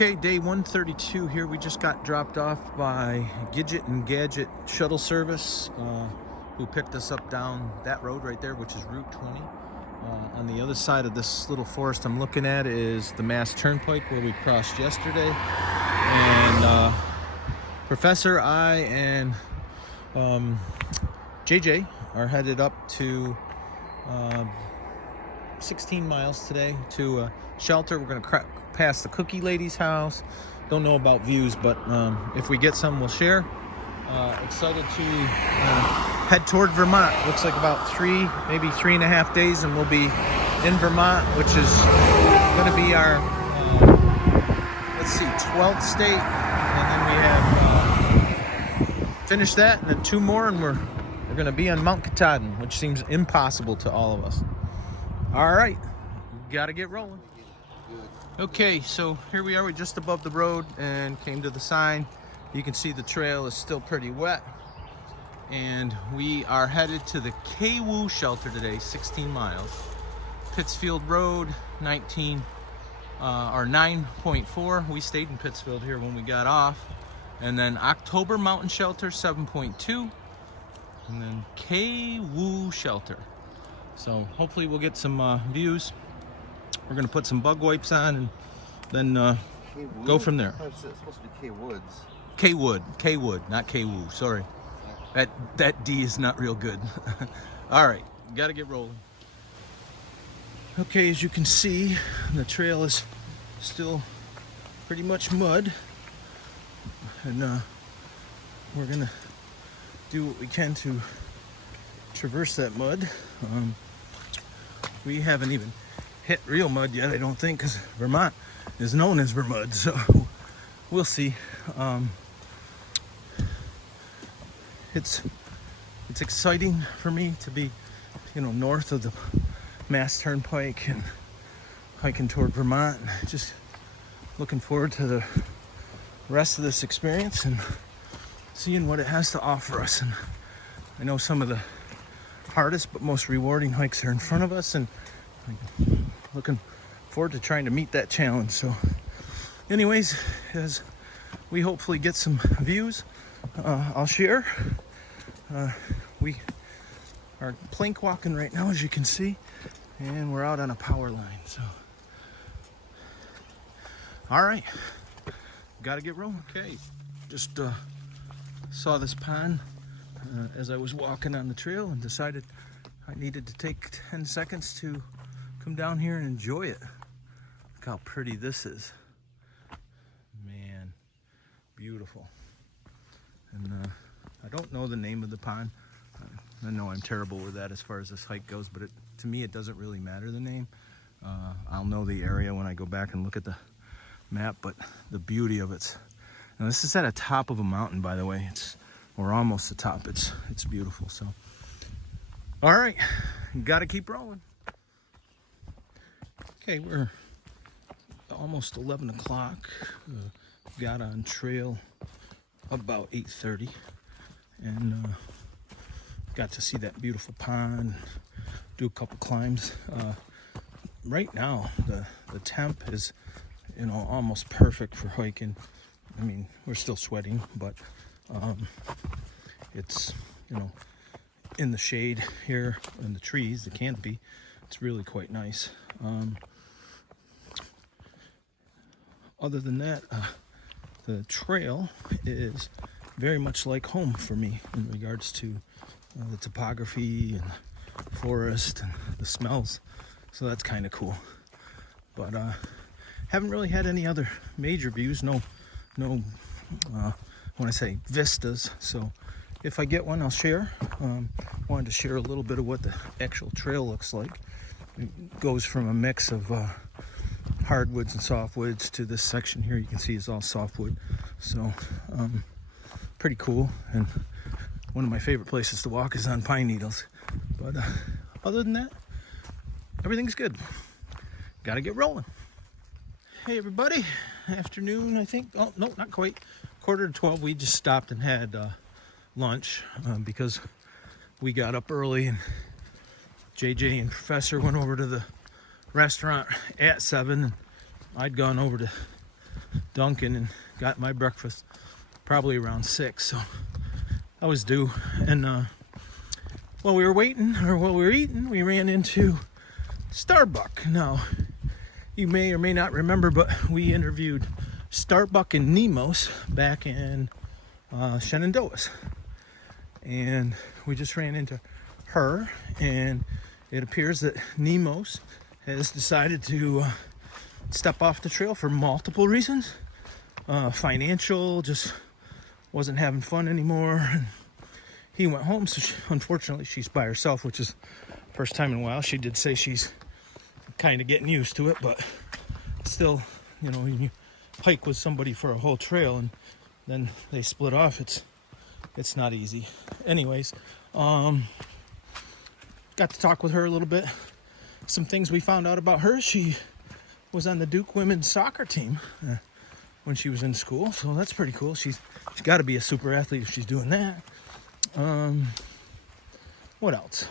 Okay, day 132 here. We just got dropped off by Gidget and Gadget Shuttle Service, who picked us up down that road right there, which is Route 20. On the other side of this little forest I'm looking at is the Mass Turnpike where we crossed yesterday. And Professor, I, and JJ are headed up to 16 miles today to a shelter. We're going to pass the Cookie Lady's house. Don't know about views, but if we get some, we'll share. Excited to head toward Vermont. Looks like about maybe 3.5 days, and we'll be in Vermont, which is going to be our 12th state, and then we have finished that, and then 2 more, and we're going to be on Mount Katahdin, which seems impossible to all of us. All right, got to get rolling. Okay, so here we are. We're just above the road and came to the sign. You can see the trail is still pretty wet. And we are headed to the K-Woo shelter today, 16 miles. Pittsfield Road, 9.4. We stayed in Pittsfield here when we got off. And then October Mountain Shelter, 7.2. And then K-Woo shelter. So hopefully we'll get some views. We're gonna put some bug wipes on and then go from there. It's supposed to be K-Woods. K-Wood, not K-Woo, sorry. That D is not real good. All right, gotta get rolling. Okay, as you can see, the trail is still pretty much mud. And we're gonna do what we can to traverse that mud. We haven't even hit real mud yet, I don't think, because Vermont is known as Vermud, so we'll see. It's exciting for me to be, north of the Mass Turnpike and hiking toward Vermont. Just looking forward to the rest of this experience and seeing what it has to offer us. And I know some of the hardest but most rewarding hikes are in front of us, and looking forward to trying to meet that challenge. So anyways, as we hopefully get some views, I'll share. We are plank walking right now, as you can see, and we're out on a power line. So all right, gotta get rolling. Okay, just saw this pond as I was walking on the trail and decided I needed to take 10 seconds to come down here and enjoy it. Look how pretty this is. Man, beautiful. And I don't know the name of the pond. I know I'm terrible with that as far as this hike goes, but to me it doesn't really matter the name. I'll know the area when I go back and look at the map, but the beauty of it. Now this is at the top of a mountain, by the way. We're almost the top. It's beautiful. So all right, gotta keep rolling. Okay, we're almost 11 o'clock. Got on trail about 8:30 and got to see that beautiful pond, do a couple climbs. Right now, the temp is, almost perfect for hiking. I mean, we're still sweating, but it's, in the shade here in the trees, the canopy. It's really quite nice. Other than that, the trail is very much like home for me in regards to the topography and forest and the smells. So that's kind of cool. But haven't really had any other major views. No, when I say vistas. So if I get one, I'll share. Wanted to share a little bit of what the actual trail looks like. It goes from a mix of hardwoods and softwoods to this section here. You can see is all softwood. So pretty cool. And one of my favorite places to walk is on pine needles. But other than that, everything's good. Gotta get rolling. Hey everybody, afternoon I think. Oh no, not quite. 11:45. We just stopped and had lunch because we got up early, and JJ and Professor went over to the restaurant at 7. And I'd gone over to Dunkin' and got my breakfast probably around 6, so I was due. And while we were waiting, or while we were eating, we ran into Starbuck. Now, you may or may not remember, but we interviewed Starbuck and Nemos back in Shenandoah. And we just ran into her, and it appears that Nemos has decided to step off the trail for multiple reasons. Financial, just wasn't having fun anymore. And he went home, so unfortunately she's by herself, which is first time in a while. She did say she's kind of getting used to it, but still, you know, you hike with somebody for a whole trail and then they split off. It's not easy. Anyways, got to talk with her a little bit. Some things we found out about her: she was on the Duke women's soccer team when she was in school, so that's pretty cool. She's got to be a super athlete if she's doing that. What else?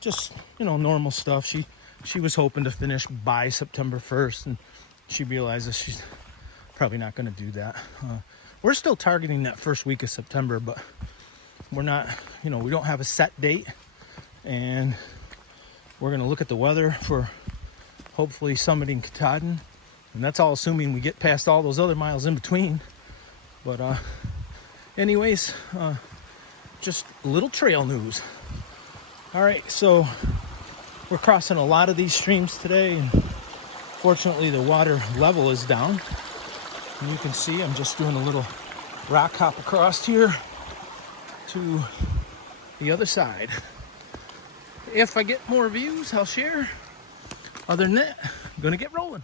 Just, you know, normal stuff. She was hoping to finish by September 1st, and she realizes she's probably not going to do that. We're still targeting that first week of September, but we're not, you know, we don't have a set date, and we're going to look at the weather for hopefully summiting Katahdin, and that's all assuming we get past all those other miles in between. But anyways, just a little trail news. All right, so we're crossing a lot of these streams today, and fortunately the water level is down. And you can see I'm just doing a little rock hop across here to the other side. If I get more views, I'll share. Other than that, I'm gonna get rolling.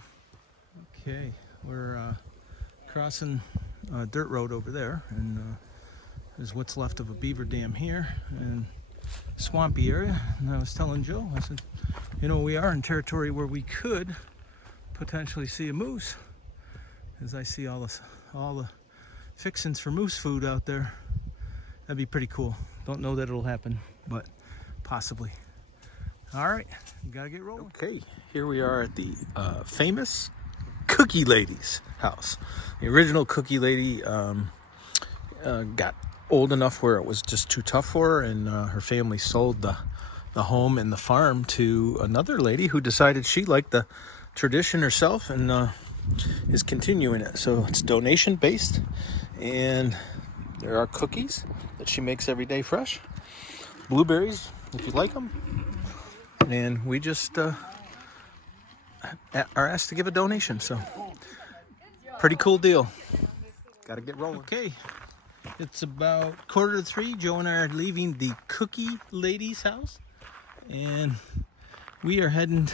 Okay, we're crossing a dirt road over there, and there's what's left of a beaver dam here and swampy area. And I was telling Joe, I said, you know, we are in territory where we could potentially see a moose, as I see all the fixings for moose food out there. That'd be pretty cool. Don't know that it'll happen, but possibly. All right, gotta get rolling. Okay, here we are at the famous Cookie Lady's house. The original Cookie Lady got old enough where it was just too tough for her, and her family sold the home and the farm to another lady who decided she liked the tradition herself and is continuing it. So it's donation based, and there are cookies that she makes every day fresh, blueberries if you like them, and we just are asked to give a donation. So pretty cool deal. Gotta get rolling. Okay, it's about 2:45. Joe and I are leaving the Cookie Lady's house, and we are heading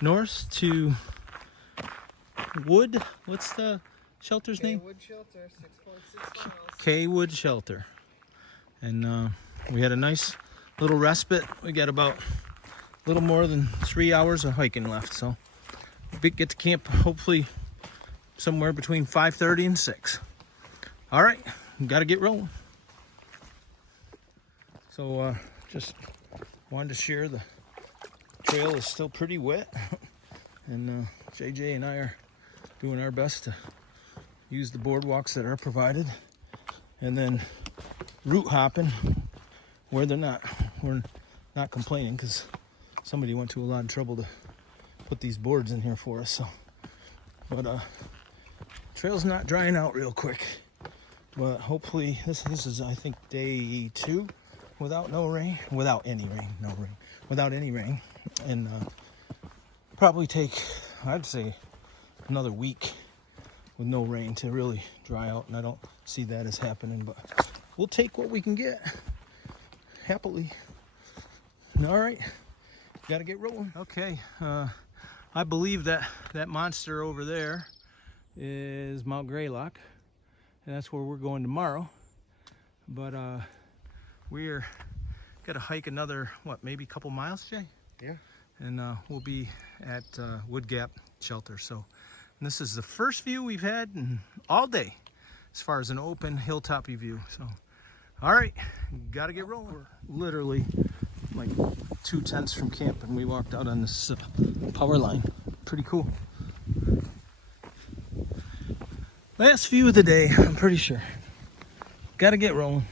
north to Wood. What's the shelter's name? Wood Shelter, 6.6 miles. K-Wood Shelter. And we had a nice little respite. We got about a little more than 3 hours of hiking left, so we get to camp hopefully somewhere between 5:30 and 6. All right, got to get rolling. So just wanted to share the trail is still pretty wet, and JJ and I are doing our best to use the boardwalks that are provided, and then route hopping where they're not. We're not complaining because somebody went to a lot of trouble to put these boards in here for us. So, but trail's not drying out real quick. But hopefully this is I think day 2 without any rain, and probably take, I'd say, another week with no rain to really dry out, and I don't see that as happening, but we'll take what we can get happily. All right, gotta get rolling. Okay, I believe that monster over there is Mount Greylock, and that's where we're going tomorrow. But we're gotta hike another, maybe a couple miles, Jay? Yeah. And we'll be at Wood Gap Shelter. So this is the first view we've had in all day as far as an open hilltopy view. So all right, gotta get rolling. We're literally like 2 tents from camp, and we walked out on this power line. Pretty cool. Last view of the day, I'm pretty sure. Gotta get rolling.